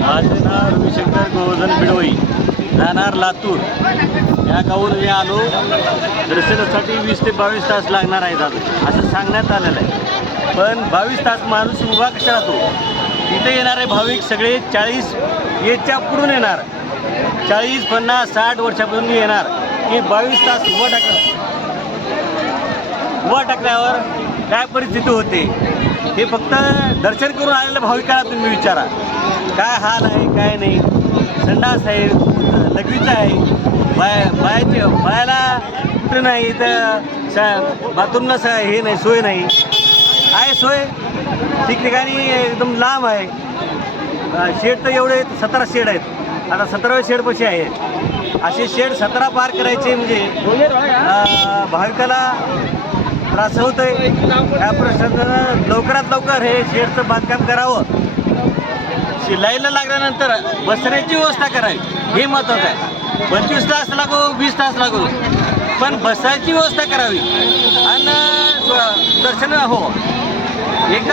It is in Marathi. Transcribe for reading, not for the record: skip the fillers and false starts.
माझे नाव रविशंकर गोवर्धन बिडवई, राहणार लातूर. या गावाहून मी आलो. दर्शनासाठी 20 ते 22 तास लागणार आहेत असं सांगण्यात आलेलं आहे. पण 22 तास माणूस उभा कसा राहतो? तिथे येणारे भाविक सगळे 40 एजच्या पुढून येणार, 40, 50, 60 वर्षापासून येणार की 22 तास उभा टाकल्यावर काय परिस्थिती होते हे फक्त दर्शन करून आलेल्या भाविकाला तुम्ही विचारा. काय हाल आहे, काय नाही. संडास आहे, लघवीचं आहे, बायाला कुठं नाही, तर बाथरूमला हे नाही, सोय नाही. आहे सोय ठिकठिकाणी एकदम लांब आहे. शेड तर एवढे 17 शेड आहेत. आता 17व्या शेडपाशी आहे. असे शेड 17 पार करायचे म्हणजे भाविकाला त्रास होत आहे. या प्रशासनानं लवकरात लवकर हे शेडचं बांधकाम करावं. लाईनला लागल्यानंतर बसण्याची व्यवस्था करावी हे महत्त्वाचं आहे. 25 तास लागो, 20 तास लागो, पण बसायची व्यवस्था करावी आणि दर्शन हो एकदा